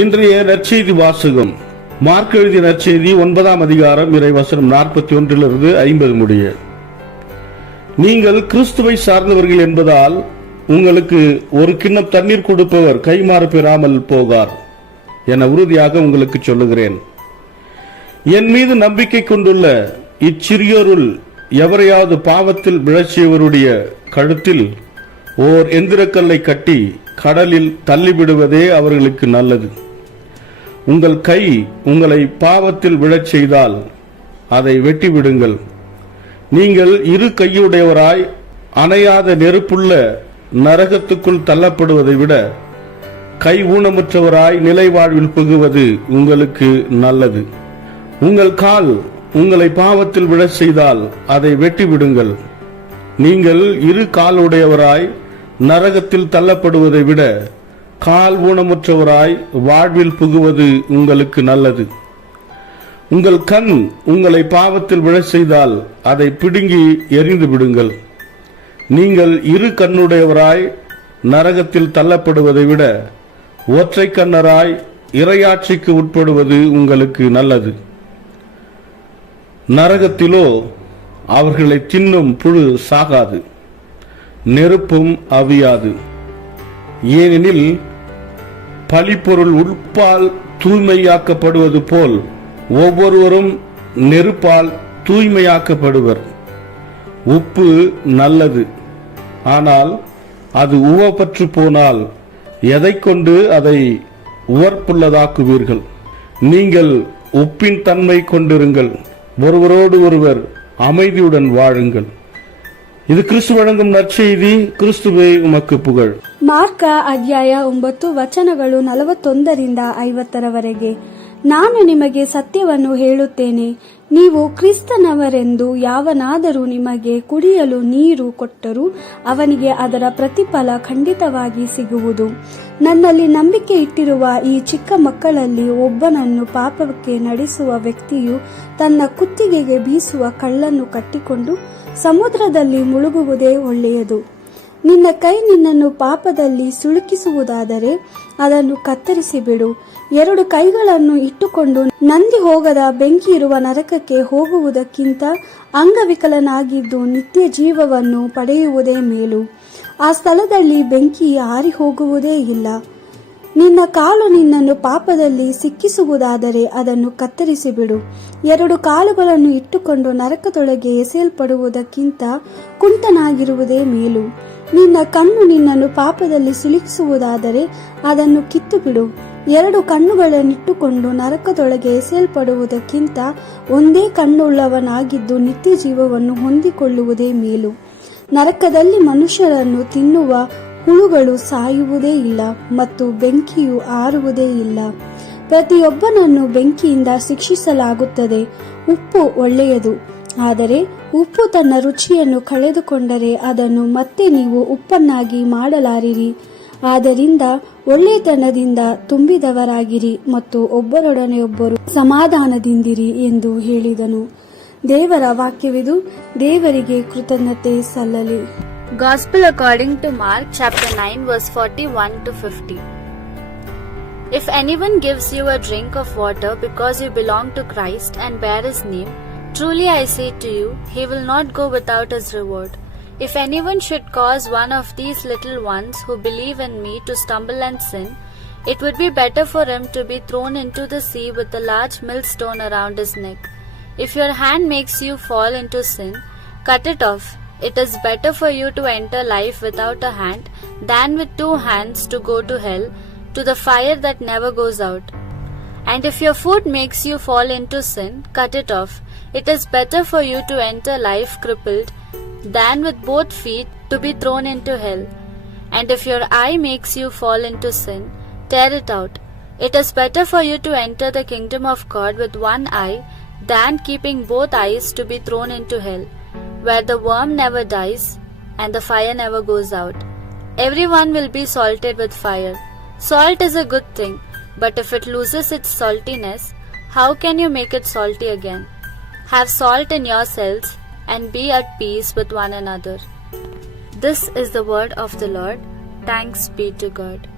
இன்றைய நற்செய்தி வாசகம். மார்க் எழுதிய நற்செய்தி 9ஆம் அதிகாரம் இறைவசனம் 41 50 முடிய. நீங்கள் கிறிஸ்துவை சார்ந்தவர்கள் என்பதால் உங்களுக்கு ஒரு கிண்ணம் தண்ணீர் கொடுப்பவர் கைமாறு பெறாமல் போகார் என உறுதியாக உங்களுக்கு சொல்லுகிறேன். என் மீது நம்பிக்கை கொண்டுள்ள இச்சிறியோருள் எவரையாவது பாவத்தில் விழச்சியவருடைய கழுத்தில் ஓர் எந்திரக்கல்லை கட்டி கடலில் தள்ளிவிடுவதே அவர்களுக்கு நல்லது. உங்கள் கை உங்களை பாவத்தில் விழச் செய்தால் அதை வெட்டிவிடுங்கள். நீங்கள் இரு கையுடையவராய் அணையாத நெருப்புள்ள நரகத்துக்குள் தள்ளப்படுவதை விட கை ஊனமுற்றவராய் நிலை வாழ்வில் புகுவது உங்களுக்கு நல்லது. உங்கள் கால் உங்களை பாவத்தில் விழச் செய்தால் அதை வெட்டிவிடுங்கள். நீங்கள் இரு காலுடையவராய் நரகத்தில் தள்ளப்படுவதை விட கால் ஊனமுற்றவராய் வாழ்வில் புகுவது உங்களுக்கு நல்லது. உங்கள் கண் உங்களை பாவத்தில் விழச் செய்தால் அதை பிடுங்கி எறிந்து விடுங்கள். நீங்கள் இரு கண்ணுடையவராய் நரகத்தில் தள்ளப்படுவதை விட ஒற்றை கண்ணராய் இறையாட்சிக்கு உட்படுவது உங்களுக்கு நல்லது. நரகத்திலோ அவர்களை தின்னும் புழு சாகாது, நெருப்பும் அவியாது. ஏனெனில் பழிப்பொருள் உப்பால் தூய்மையாக்கப்படுவது போல் ஒவ்வொருவரும் நெருப்பால் தூய்மையாக்கப்படுவர். உப்பு நல்லது, ஆனால் அது உவப்பற்று போனால் எதை கொண்டு அதை உவர்ப்புள்ளதாக்குவீர்கள்? நீங்கள் உப்பின் தன்மை கொண்டிருங்கள், ஒருவரோடு ஒருவர் அமைதியுடன் வாழுங்கள். ಇದು ಕ್ರಿಸ್ತು ವழங்கும் ನற்செய்தி. ಕ್ರಿಸ್ತುವೇ ಉಮಕ್ಕೆ ಪುಗழ். ಮಾರ್ಕ ಅಧ್ಯಾಯ 9 ವಚನಗಳು 41 50 ನಾನು ನಿಮಗೆ ಸತ್ಯವನ್ನು ಹೇಳುತ್ತೇನೆ, ನೀವು ಕ್ರಿಸ್ತನವರೆಂದು ಯಾವನಾದರೂ ನಿಮಗೆ ಕುಡಿಯಲು ನೀರು ಕೊಟ್ಟರೂ ಅವನಿಗೆ ಅದರ ಪ್ರತಿಫಲ ಖಂಡಿತವಾಗಿ ಸಿಗುವುದು. ನನ್ನಲ್ಲಿ ನಂಬಿಕೆ ಇಟ್ಟಿರುವ ಈ ಚಿಕ್ಕ ಮಕ್ಕಳಲ್ಲಿ ಒಬ್ಬನನ್ನು ಪಾಪಕ್ಕೆ ನಡೆಸುವ ವ್ಯಕ್ತಿಯು ತನ್ನ ಕುತ್ತಿಗೆಗೆ ಬೀಸುವ ಕಳ್ಳನ್ನು ಕಟ್ಟಿಕೊಂಡು ಸಮುದ್ರದಲ್ಲಿ ಮುಳುಗುವುದೇ ಒಳ್ಳೆಯದು. ನಿನ್ನ ಕೈ ನಿನ್ನನ್ನು ಪಾಪದಲ್ಲಿ ಸಿಲುಕಿಸುವುದಾದರೆ ಅದನ್ನು ಕತ್ತರಿಸಿಬಿಡು. 2 ಕೈಗಳನ್ನು ಇಟ್ಟುಕೊಂಡು ನಂದಿ ಹೋಗದ ಬೆಂಕಿ ಇರುವ ನರಕಕ್ಕೆ ಹೋಗುವುದಕ್ಕಿಂತ ಅಂಗವಿಕಲನಾಗಿದ್ದು ನಿತ್ಯ ಜೀವವನ್ನು ಪಡೆಯುವುದೇ ಮೇಲು. ಆ ಸ್ಥಳದಲ್ಲಿ ಬೆಂಕಿ ಆರಿ ಹೋಗುವುದೇ ಇಲ್ಲ. ನಿನ್ನ ಕಾಲು ನಿನ್ನನ್ನು ಪಾಪದಲ್ಲಿ ಸಿಕ್ಕಿಸುವುದಾದರೆ ಅದನ್ನು ಕತ್ತರಿಸಿಬಿಡು. 2 ಕಾಲುಗಳನ್ನು ಇಟ್ಟುಕೊಂಡು ನರಕದೊಳಗೆ ಎಸೆಯಲ್ಪಡುವುದಕ್ಕಿಂತ ಕುಂಟನಾಗಿರುವುದೇ ಮೇಲು. ನಿನ್ನ ಕಣ್ಣು ನಿನ್ನನ್ನು ಪಾಪದಲ್ಲಿ ಸಿಲುಕಿಸುವುದಾದರೆ ಅದನ್ನು ಕಿತ್ತು ಬಿಡು. 2 ಕಣ್ಣುಗಳನ್ನಿಟ್ಟುಕೊಂಡು ನರಕದೊಳಗೆ ಎಸೆಯಲ್ಪಡುವುದಕ್ಕಿಂತ ಒಂದೇ ಕಣ್ಣುಳ್ಳವನಾಗಿದ್ದು ನಿತ್ಯ ಜೀವವನ್ನು ಹೊಂದಿಕೊಳ್ಳುವುದೇ ಮೇಲು. ನರಕದಲ್ಲಿ ಮನುಷ್ಯರನ್ನು ತಿನ್ನುವ ಹುಳುಗಳು ಸಾಯುವುದೇ ಇಲ್ಲ ಮತ್ತು ಬೆಂಕಿಯು ಆರುವುದೇ ಇಲ್ಲ. ಪ್ರತಿಯೊಬ್ಬನನ್ನು ಬೆಂಕಿಯಿಂದ ಶಿಕ್ಷಿಸಲಾಗುತ್ತದೆ. ಉಪ್ಪು ಒಳ್ಳೆಯದು, ಆದರೆ ಉಪ್ಪು ತನ್ನ ರುಚಿಯನ್ನು ಕಳೆದುಕೊಂಡರೆ ಅದನ್ನು ಮತ್ತೆ ನೀವು ಉಪ್ಪನ್ನಾಗಿ ಮಾಡಲಾರಿರಿ. ಆದ್ದರಿಂದ ಒಳ್ಳೆತನದಿಂದ ತುಂಬಿದವರಾಗಿರಿ ಮತ್ತು ಒಬ್ಬರೊಡನೆ ಒಬ್ಬರು ಸಮಾಧಾನದಿಂದಿರಿ ಎಂದು ಹೇಳಿದನು. ದೇವರ ವಾಕ್ಯವಿದು. ದೇವರಿಗೆ ಕೃತಜ್ಞತೆ ಸಲ್ಲಲಿ. Gospel according to Mark chapter 9 verse 41 to 50. If anyone gives you a drink of water because you belong to Christ and bear his name, truly I say to you, he will not go without his reward. If anyone should cause one of these little ones who believe in me to stumble and sin, it would be better for him to be thrown into the sea with a large millstone around his neck. If your hand makes you fall into sin, cut it off. It is better for you to enter life without a hand than with 2 hands to go to hell, to the fire that never goes out. And if your foot makes you fall into sin, cut it off. It is better for you to enter life crippled than with both feet to be thrown into hell. And if your eye makes you fall into sin, tear it out. It is better for you to enter the kingdom of God with 1 eye than keeping both eyes to be thrown into hell, where the worm never dies and the fire never goes out. Everyone will be salted with fire. Salt is a good thing, but if it loses its saltiness, how can you make it salty again? Have salt in yourselves and be at peace with one another. This is the word of the Lord. Thanks be to God.